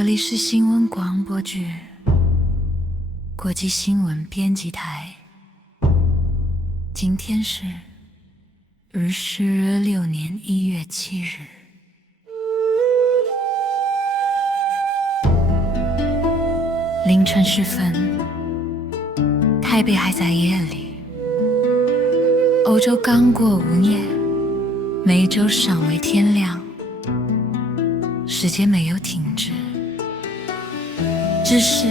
这里是新闻广播剧国际新闻编辑台，今天是2026年1月7日。凌晨时分，台北还在夜里，欧洲刚过午夜，美洲尚未天亮，时间没有停止，只是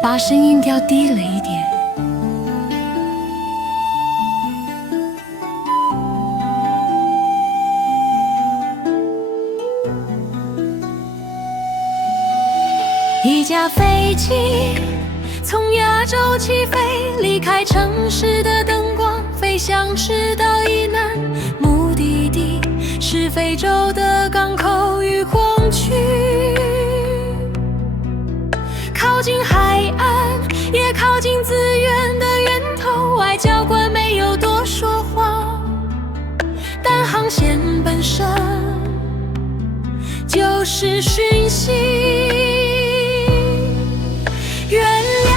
把声音调低了一点。一架飞机从亚洲起飞，离开城市的灯光，飞向赤道以南，目的地是非洲的港口与荒区。靠近海岸，也靠近资源的源头，外交官没有多说话，但航线本身就是讯息。原料、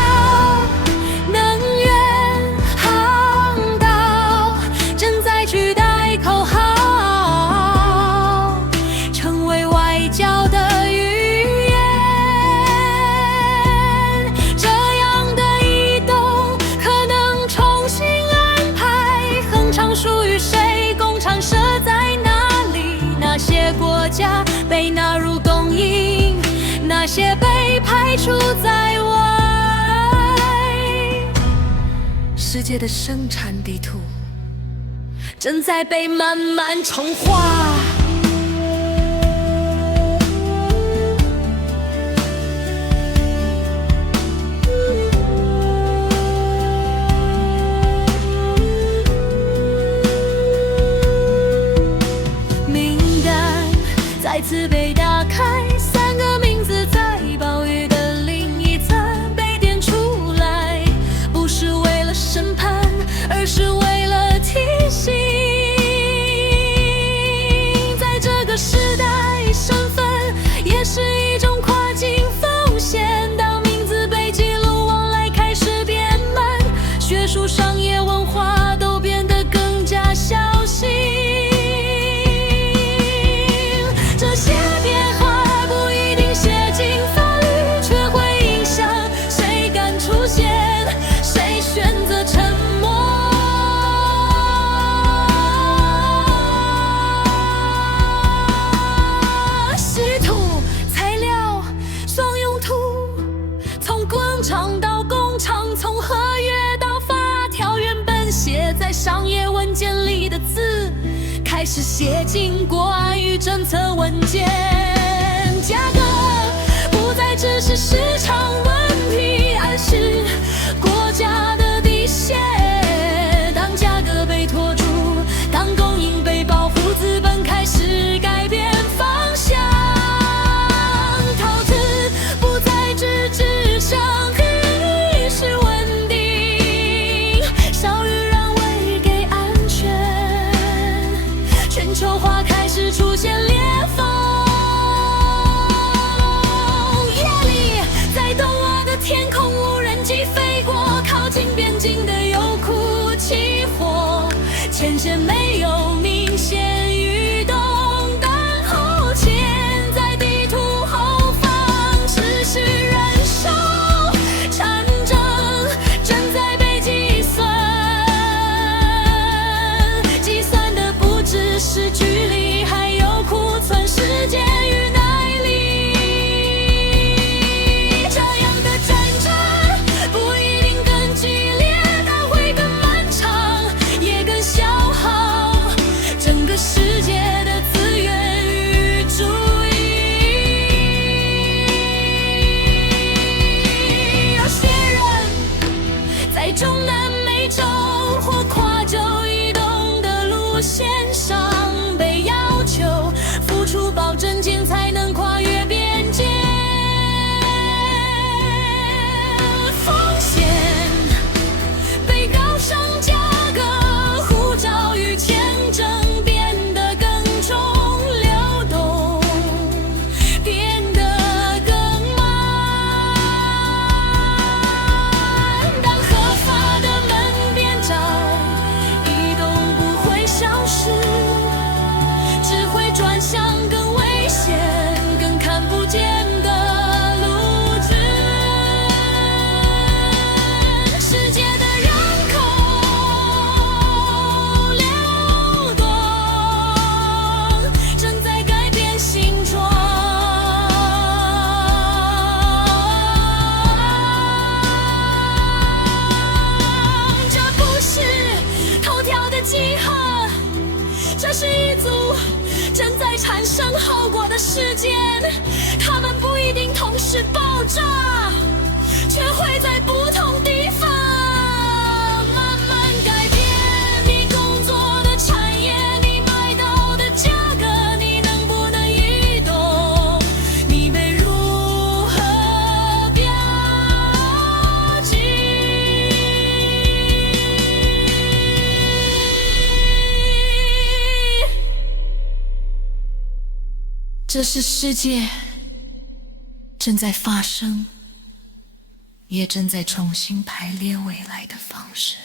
能源、航道正在取代口号，成为外交的语言。这样的移动可能重新安排，恒常属于谁，工厂设在哪里，哪些国家被纳入供应，那些被排除在外。世界的生产地图正在被慢慢重画。名单再次被打开，3个名字在暴雨的另一侧被点出来，不是为了审判，而是为了提醒。在这个时代，身份也是一种跨境风险。当名字被记录，往来开始变慢，学术、商业、文化都变得更加小心。这些变化不一定写进法律，却会影响谁敢出现，谁选择沉默。稀土、材料、双用途，从工厂到工厂，从合约到法条，原本写在商业文件里的字，开始写进国安与政策文件。价格不再只是市场问题，而是国家的底线。当价格被拖住，当供应被保护，资本开始改变方向。投资不再只指向历史稳定，少于让位给安全。全球化开始出现裂缝，夜里在东亚的天空，无人机飞过，靠近边境的油库起火，前线没有明显移动，但后勤在地图后方持续燃烧。战争正在被计算，计算的不只是距离，还有库存时间与耐力。这样的战争不一定更激烈，但会更漫长，也更消耗整个世界的资源与注意。有些人在中南美洲或跨洲移动的路线上，被要求付出保证金才能跨越边界。风险被高上价格，护照与签证变得更重，流动变得这是世界正在发生，也正在重新排列未来的方式。